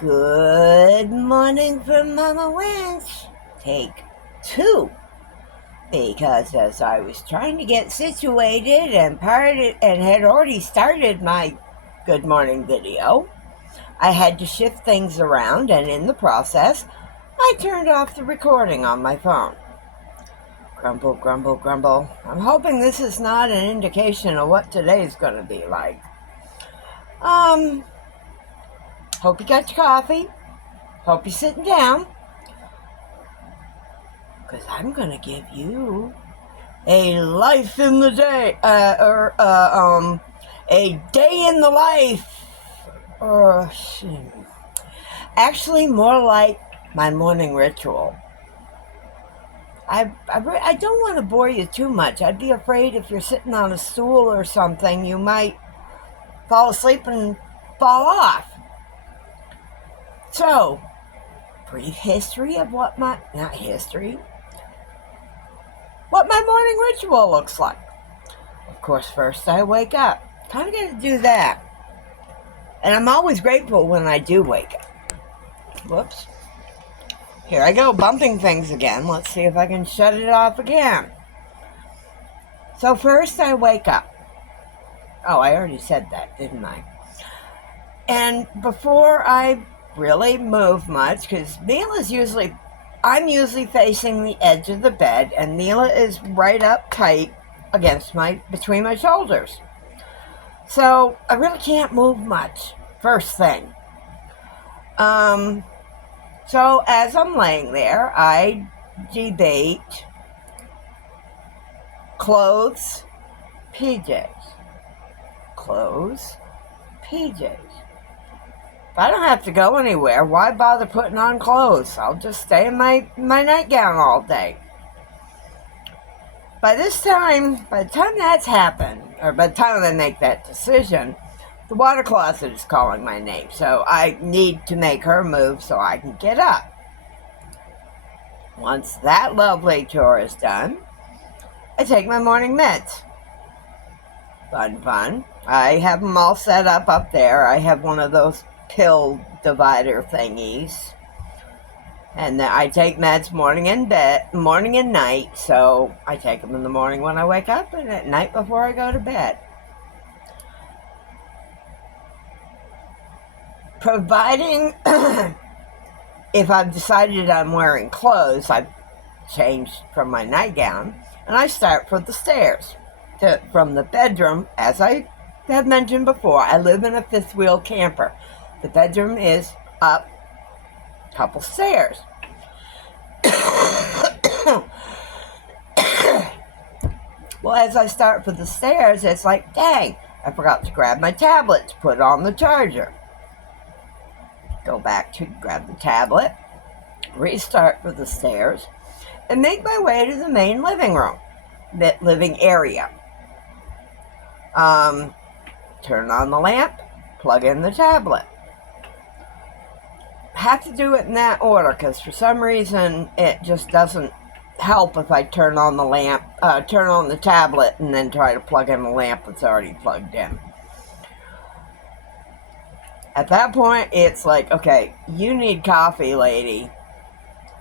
Good morning from Mama Winch. Take 2. Because as I was trying to get situated and had already started my good morning video, I had to shift things around, and in the process, I turned off the recording on my phone. Grumble, grumble, grumble. I'm hoping this is not an indication of what today's going to be like. Hope you got your coffee. Hope you're sitting down. Because I'm going to give you a life in the day, a day in the life, or actually more like my morning ritual. I don't want to bore you too much. I'd be afraid if you're sitting on a stool or something, you might fall asleep and fall off. So, brief history of what my morning ritual looks like. Of course, first I wake up. Kind of got to do that. And I'm always grateful when I do wake up. Whoops. Here I go, bumping things again. Let's see if I can shut it off again. So first I wake up. Oh, I already said that, didn't I? And before I really move much, because I'm usually facing the edge of the bed, and Neela is right up tight between my shoulders. So I really can't move much, first thing. So as I'm laying there, I debate clothes, PJs. Clothes, PJs. If I don't have to go anywhere, why bother putting on clothes? I'll just stay in my nightgown all day. By the time that's happened, or by the time I make that decision, the water closet is calling my name, so I need to make her move so I can get up. Once that lovely chore is done, I take my morning meds. Fun. I have them all set up there. I have one of those pill divider thingies. And I take meds morning and night, so I take them in the morning when I wake up and at night before I go to bed. Providing, if I've decided I'm wearing clothes, I've changed from my nightgown, and I start for the stairs. From the bedroom, as I have mentioned before, I live in a fifth wheel camper. The bedroom is up a couple stairs. Well, as I start for the stairs, it's like, dang, I forgot to grab my tablet to put on the charger. Go back to grab the tablet, restart for the stairs, and make my way to the main living area. Turn on the lamp, plug in the tablet. Have to do it in that order because for some reason it just doesn't help if I turn on the tablet and then try to plug in the lamp that's already plugged in. At that point, it's like, okay, you need coffee, lady.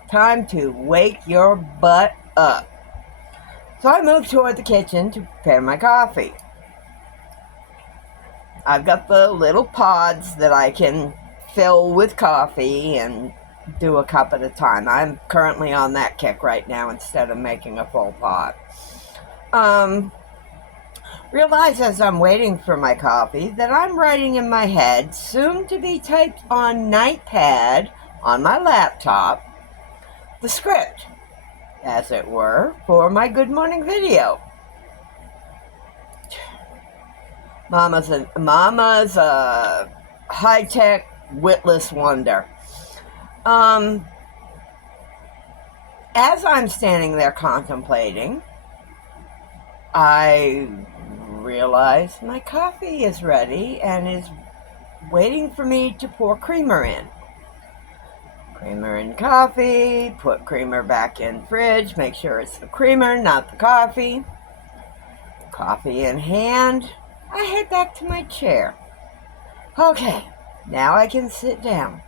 Time to wake your butt up. So I move toward the kitchen to prepare my coffee. I've got the little pods that I can fill with coffee and do a cup at a time. I'm currently on that kick right now instead of making a full pot. Realize as I'm waiting for my coffee that I'm writing in my head, soon to be typed on Nightpad on my laptop, the script, as it were, for my good morning video. Mama's a high-tech, witless wonder. As I'm standing there contemplating, I realize my coffee is ready and is waiting for me to pour creamer in. Creamer in coffee, put creamer back in fridge, make sure it's the creamer, not the coffee. Coffee in hand, I head back to my chair. Okay, now I can sit down.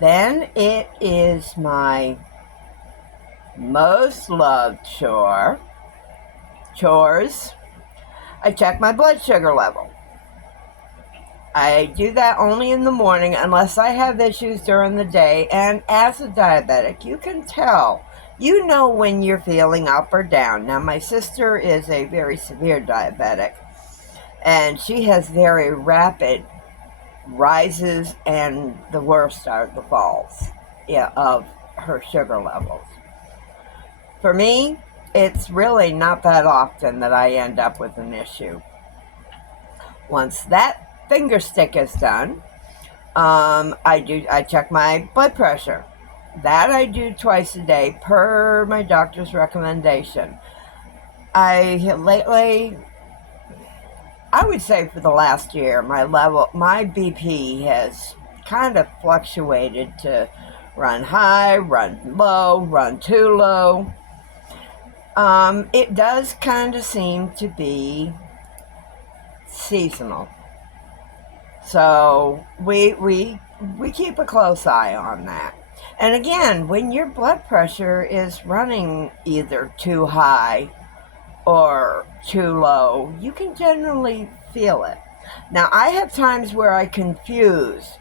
Then it is my most loved chores. I check my blood sugar level. I do that only in the morning unless I have issues during the day. And as a diabetic, you can tell, you know when you're feeling up or down. Now, my sister is a very severe diabetic, and she has very rapid rises, and the worst are the falls, yeah, of her sugar levels. For me, it's really not that often that I end up with an issue. Once that finger stick is done, I check my blood pressure. That I do twice a day per my doctor's recommendation. I would say for the last year, my BP has kind of fluctuated to run high, run low, run too low. It does kind of seem to be seasonal. So we keep a close eye on that. And again, when your blood pressure is running either too high or too low, you can generally feel it. Now, I have times where I confuse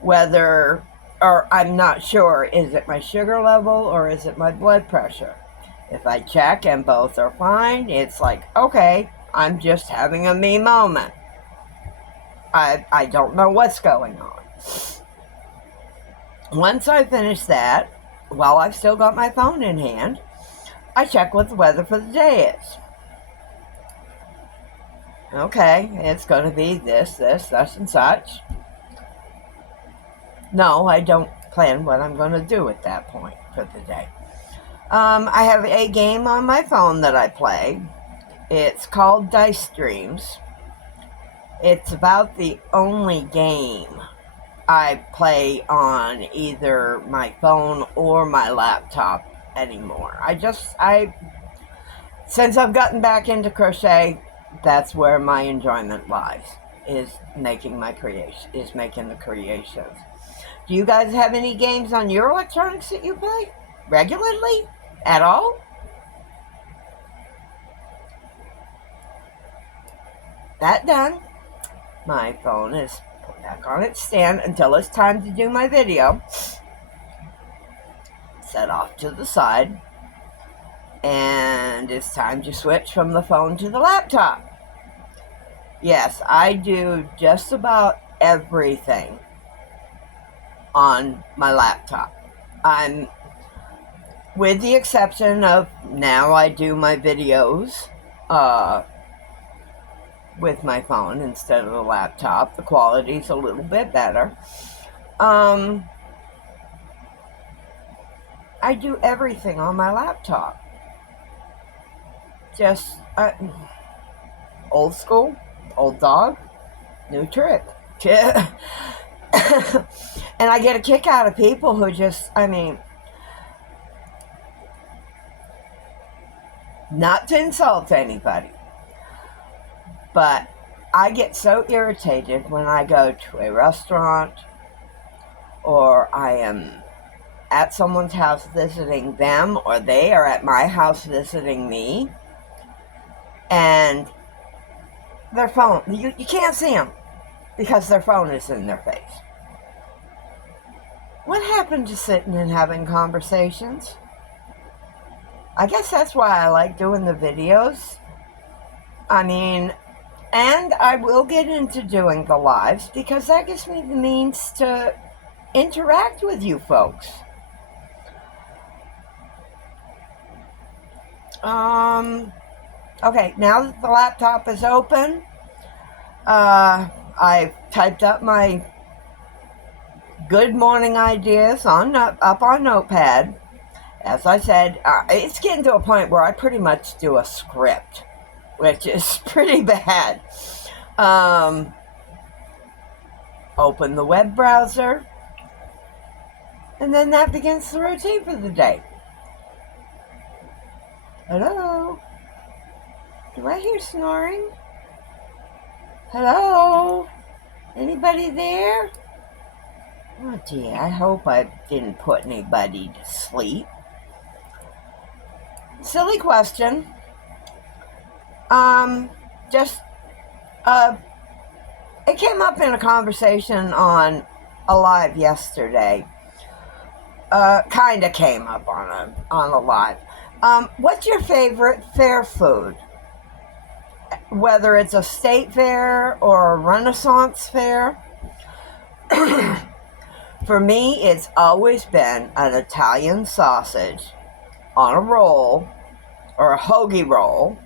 whether, or I'm not sure, is it my sugar level or is it my blood pressure? If I check and both are fine, it's like, okay, I'm just having a me moment. I don't know what's going on. Once I finish that, while I've still got my phone in hand, I check what the weather for the day is. Okay, it's going to be this, such and such. No, I don't plan what I'm going to do at that point for the day. I have a game on my phone that I play. It's called Dice Dreams. It's about the only game I play on either my phone or my laptop anymore. Since I've gotten back into crochet, that's where my enjoyment lies, is making the creations. Do you guys have any games on your electronics that you play regularly at all? That done, my phone is put back on its stand until it's time to do my video. Set off to the side, and it's time to switch from the phone to the laptop. Yes, I do just about everything on my laptop. With the exception of now I do my videos with my phone instead of the laptop. The quality's a little bit better. I do everything on my laptop. Just old school, old dog, new trick. And I get a kick out of people who just, not to insult anybody, but I get so irritated when I go to a restaurant or I am at someone's house visiting them, or they are at my house visiting me, and their phone, you can't see them because their phone is in their face. What happened to sitting and having conversations? I guess that's why I like doing the videos. And I will get into doing the lives because that gives me the means to interact with you folks. Okay, now that the laptop is open, I've typed up my good morning ideas up on Notepad. As I said, it's getting to a point where I pretty much do a script, which is pretty bad. Open the web browser, and then that begins the routine for the day. Hello? Do I hear snoring? Hello? Anybody there? Oh dear, I hope I didn't put anybody to sleep. Silly question. Just, it came up in a conversation on a live yesterday. Kinda came up on a live. What's your favorite fair food? Whether it's a state fair or a Renaissance fair. For me, it's always been an Italian sausage on a roll or a hoagie roll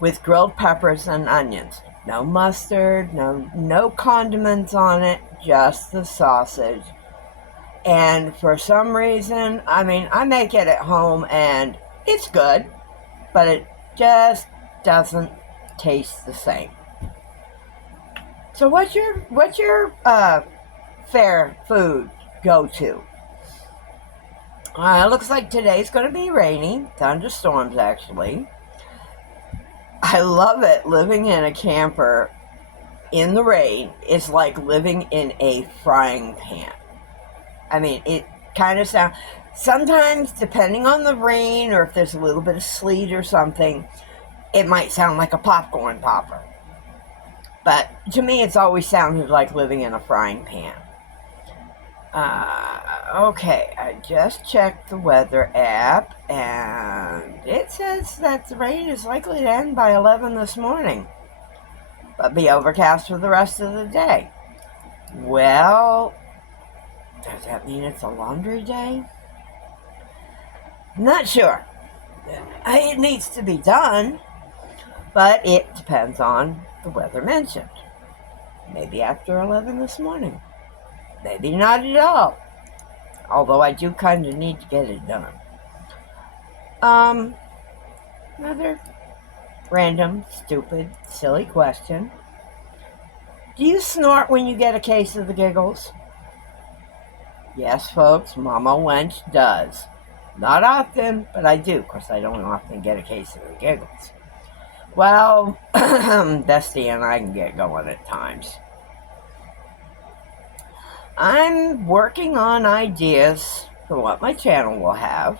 with grilled peppers and onions. No mustard, no condiments on it, just the sausage. And for some reason, I mean, I make it at home and it's good, but it just doesn't taste the same. So what's your fair food go to? It looks like today's going to be rainy, thunderstorms actually. I love it living in a camper in the rain. It's like living in a frying pan. I mean, it kind of sounds, sometimes depending on the rain or if there's a little bit of sleet or something, it might sound like a popcorn popper. But to me, it's always sounded like living in a frying pan. Okay, I just checked the weather app, and it says that the rain is likely to end by 11 this morning, but be overcast for the rest of the day. Well, does that mean it's a laundry day? Not sure. It needs to be done, but it depends on the weather mentioned. Maybe after 11 this morning. Maybe not at all. Although I do kind of need to get it done. Another random, stupid, silly question. Do you snort when you get a case of the giggles? Yes, folks, Mama Wench does. Not often, but I do. Of course, I don't often get a case of the giggles. Well, Bestie and I can get going at times. I'm working on ideas for what my channel will have.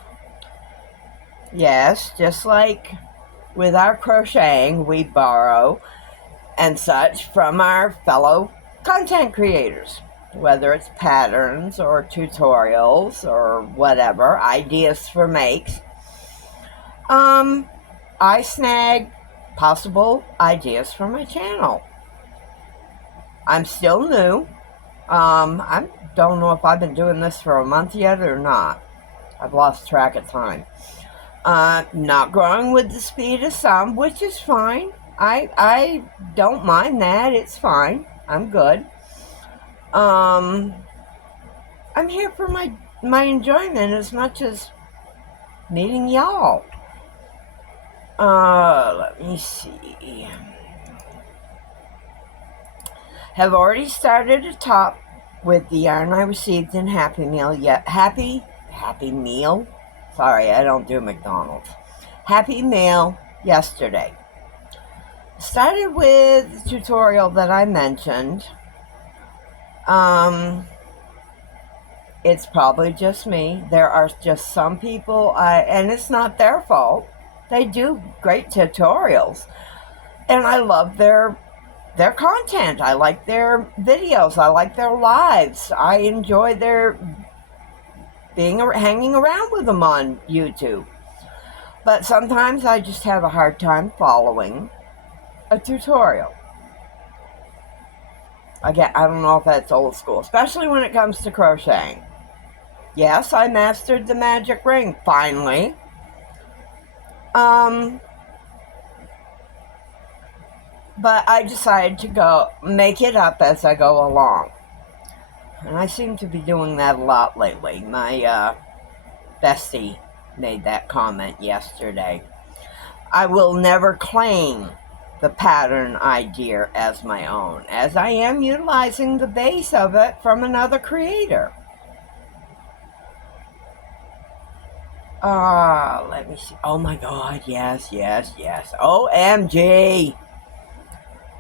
Yes, just like with our crocheting, we borrow and such from our fellow content creators. Whether it's patterns or tutorials or whatever, ideas for makes. I snag possible ideas for my channel. I'm still new. I don't know if I've been doing this for a month yet or not. I've lost track of time. Not growing with the speed of some, which is fine. I don't mind that. It's fine. I'm good. I'm here for my enjoyment as much as meeting y'all. Let me see. Have already started a top with the yarn I received in Happy Meal. Happy Meal? Sorry, I don't do McDonald's. Happy Meal yesterday. Started with the tutorial that I mentioned. It's probably just me. There are just some people, and it's not their fault. They do great tutorials, and I love their content. I like their videos. I like their lives. I enjoy their hanging around with them on YouTube. But sometimes I just have a hard time following a tutorial. Again, I don't know if that's old school, especially when it comes to crocheting. Yes, I mastered the magic ring, finally. But I decided to go make it up as I go along. And I seem to be doing that a lot lately. My bestie made that comment yesterday. I will never claim the pattern idea as my own, as I am utilizing the base of it from another creator. Let me see. Oh my God, yes. OMG.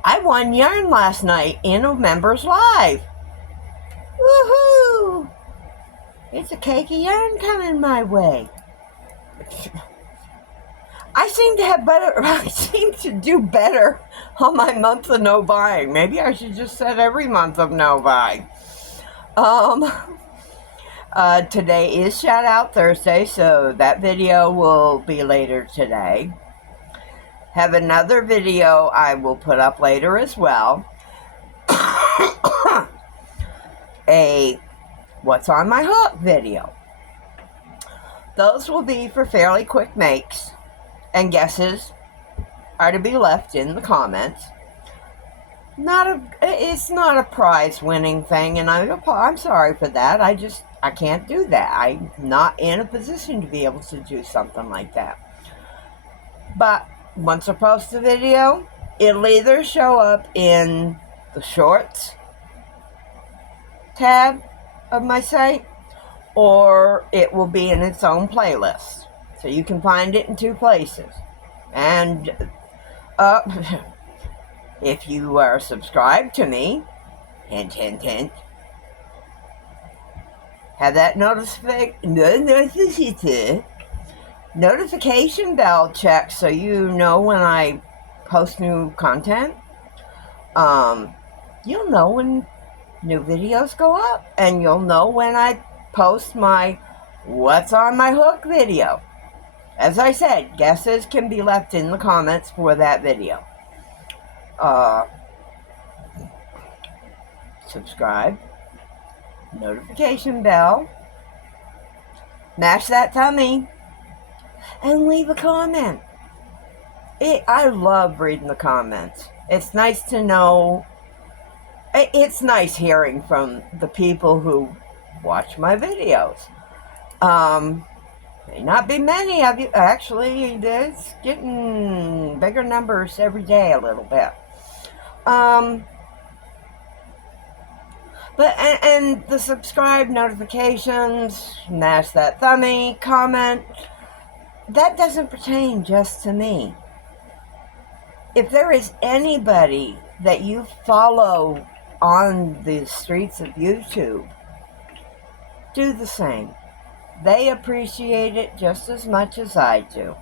I won yarn last night in a members live. Woohoo! It's a cakey yarn coming my way. I seem to have better. I seem to do better on my month of no buying. Maybe I should just set every month of no buying. Today is Shout Out Thursday, so that video will be later today. Have another video I will put up later as well. A What's on My Hook video. Those will be for fairly quick makes, and guesses are to be left in the comments. It's not a prize winning thing, and I'm sorry for that. I can't do that. I'm not in a position to be able to do something like that. But once I post the video, it'll either show up in the shorts tab of my site, or it will be in its own playlist. So you can find it in two places. And if you are subscribed to me, hint, hint, hint, have that notification bell checked so you know when I post new content. You'll know when new videos go up, and you'll know when I post my What's on My Hook video. As I said, guesses can be left in the comments for that video. Subscribe, notification bell, mash that tummy, and leave a comment. I love reading the comments. It's nice to know. It's nice hearing from the people who watch my videos. May not be many of you. Actually, it's getting bigger numbers every day a little bit. But the subscribe, notifications, mash that thummy, comment, that doesn't pertain just to me. If there is anybody that you follow on the streets of YouTube, do the same. They appreciate it just as much as I do.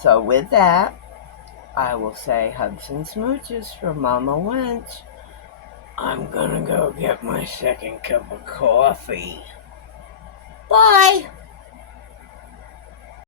So with that, I will say hugs and smooches from Mama Wench. I'm gonna go get my second cup of coffee. Bye!